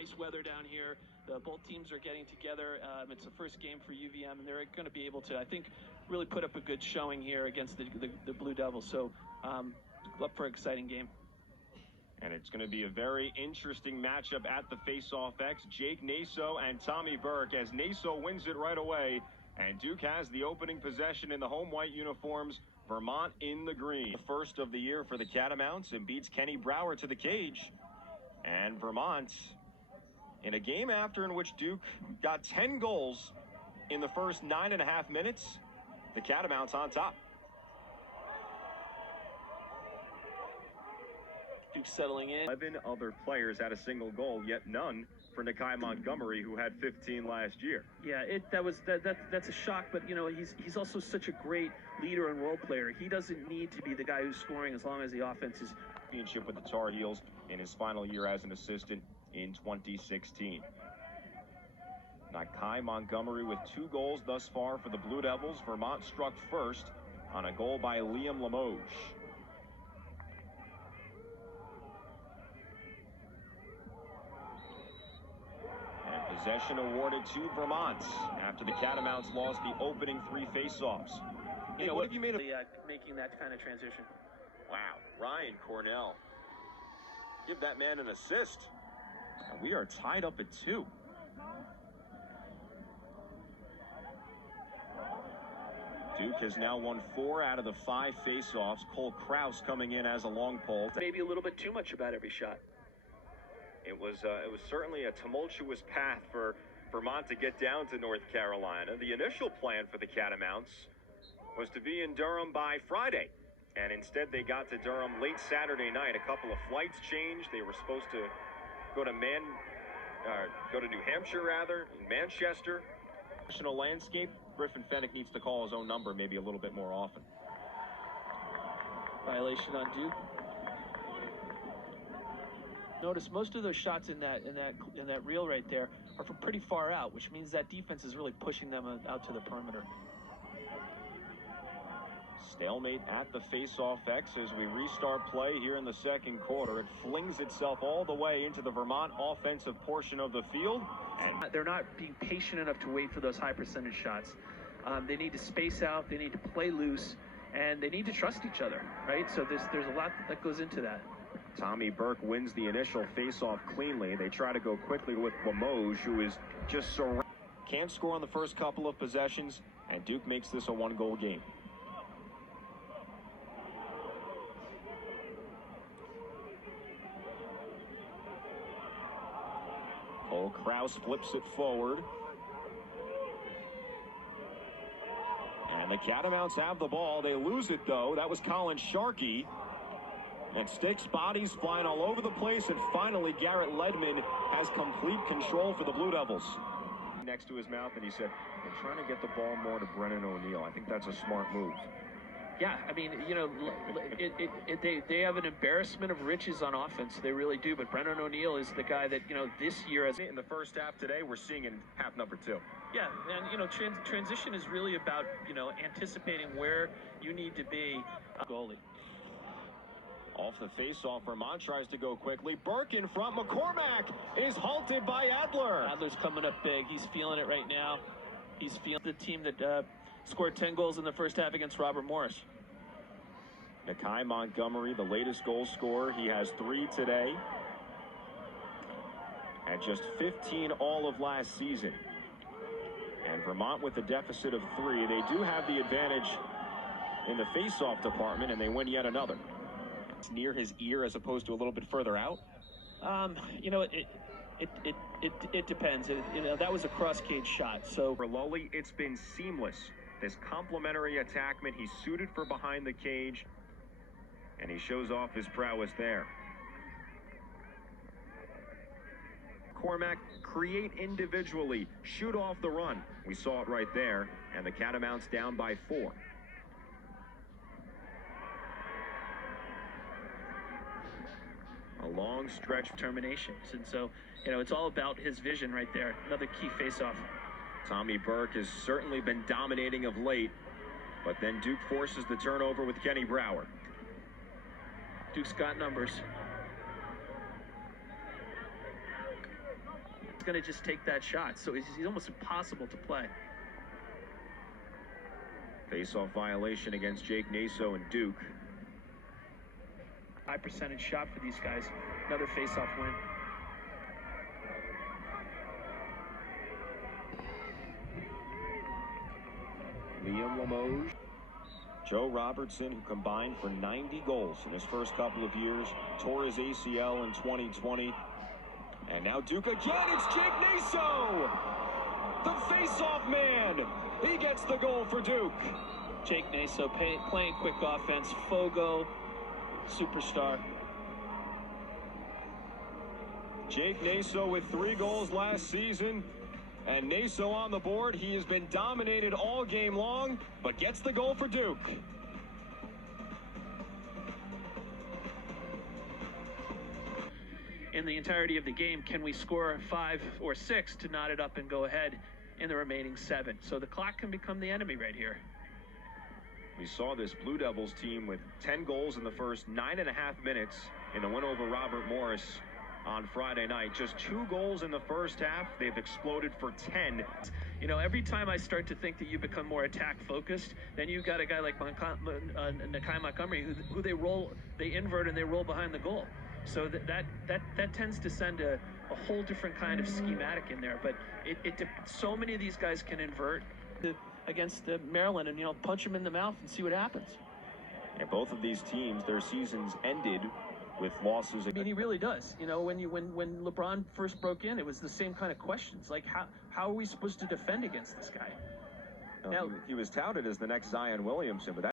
nice weather down here. Both teams are getting together. It's the first game for UVM, and they're going to be able to, I think, really put up a good showing here against the Blue Devils. So up for an exciting game. And it's going to be a very interesting matchup at the Faceoff X. Jake Naso and Tommy Burke, as Naso wins it right away. And Duke has the opening possession in the home white uniforms. Vermont in the green. The first of the year for the Catamounts, and beats Kenny Brower to the cage. And Vermont, in a game after in which Duke got 10 goals in the first 9.5 minutes, the Catamounts on top. Duke settling in. 11 other players had a single goal, yet none for Nakai Montgomery, who had 15 last year. Yeah, that's a shock, but you know, he's also such a great leader and role player. He doesn't need to be the guy who's scoring as long as the offense is. Championship with the Tar Heels in his final year as an assistant in 2016. Nakai Montgomery with 2 goals thus far for the Blue Devils. Vermont struck first on a goal by Liam Limoges. Possession awarded to Vermont after the Catamounts lost the opening 3 faceoffs. You know, what have you made of making that kind of transition? Wow, Ryan Cornell. Give that man an assist. And we are tied up at 2. Duke has now won 4 out of the 5 faceoffs. Cole Krause coming in as a long pole. Maybe a little bit too much about every shot. It was certainly a tumultuous path for Vermont to get down to North Carolina. The initial plan for the Catamounts was to be in Durham by Friday, and instead they got to Durham late Saturday night. A couple of flights changed. They were supposed to go to New Hampshire rather, in Manchester. National landscape. Griffin Fennick needs to call his own number maybe a little bit more often. Violation on Duke. Notice most of those shots in that reel right there are from pretty far out, which means that defense is really pushing them out to the perimeter. Stalemate at the Faceoff X as we restart play here in the second quarter. It flings itself all the way into the Vermont offensive portion of the field. And they're not being patient enough to wait for those high percentage shots. They need to space out, they need to play loose, and they need to trust each other, right? So there's a lot that goes into that. Tommy Burke wins the initial faceoff cleanly. They try to go quickly with Limoges, who is just surrounded. Can't score on the first couple of possessions, and Duke makes this a 1-goal game. Cole Krause flips it forward. And the Catamounts have the ball. They lose it, though. That was Colin Sharkey. And Sticks' bodies flying all over the place, and finally Garrett Ledman has complete control for the Blue Devils. Next to his mouth, and he said, "I'm trying to get the ball more to Brennan O'Neill." I think that's a smart move. Yeah, I mean, you know, they have an embarrassment of riches on offense. They really do. But Brennan O'Neill is the guy that, you know, this year has in the first half today, we're seeing in half number 2. Yeah, and you know, transition is really about, you know, anticipating where you need to be. Goalie. Off the face-off, Vermont tries to go quickly. Burke in front. McCormack is halted by Adler. Adler's coming up big. He's feeling it right now. He's feeling the team that scored 10 goals in the first half against Robert Morris. Nakai Montgomery, the latest goal scorer. He has 3 today. At just 15 all of last season. And Vermont with a deficit of 3. They do have the advantage in the face-off department, and they win yet another. It's near his ear as opposed to a little bit further out. You know, it depends. You know, that was a cross-cage shot. So for Lully, it's been seamless. This complimentary attackman, he's suited for behind the cage, and he shows off his prowess there. Cormack, create individually, shoot off the run. We saw it right there, and the Catamounts down by 4. A long stretch terminations, and so, you know, it's all about his vision right there. Another key face-off. Tommy Burke has certainly been dominating of late, but then Duke forces the turnover with Kenny Brower. Duke's got numbers. going to just take that shot. So he's almost impossible to play. Face-off violation against Jake Naso and Duke. High percentage shot for these guys. Another face-off win. Liam Limoges. Joe Robertson, who combined for 90 goals in his first couple of years, tore his ACL in 2020. And now Duke again, it's Jake Naso! The face-off man! He gets the goal for Duke. Jake Naso playing quick offense. Fogo, superstar. Jake Naso with 3 goals last season. And Naso on the board. He has been dominated all game long, but gets the goal for Duke. In the entirety of the game, can we score 5 or 6 to knot it up and go ahead in the remaining 7? So the clock can become the enemy right here. We saw this Blue Devils team with 10 goals in the first 9.5 minutes in the win over Robert Morris on Friday night. Just 2 goals in the first half. They've exploded for 10. You know, every time I start to think that you become more attack-focused, then you've got a guy like Nakai Montgomery who they invert and they roll behind the goal. So that tends to send a whole different kind of schematic in there. But so many of these guys can invert against Maryland and, you know, punch them in the mouth and see what happens. And both of these teams, their seasons ended with losses. I mean, he really does. You know, when LeBron first broke in, it was the same kind of questions. Like, how are we supposed to defend against this guy? Now, he was touted as the next Zion Williamson, but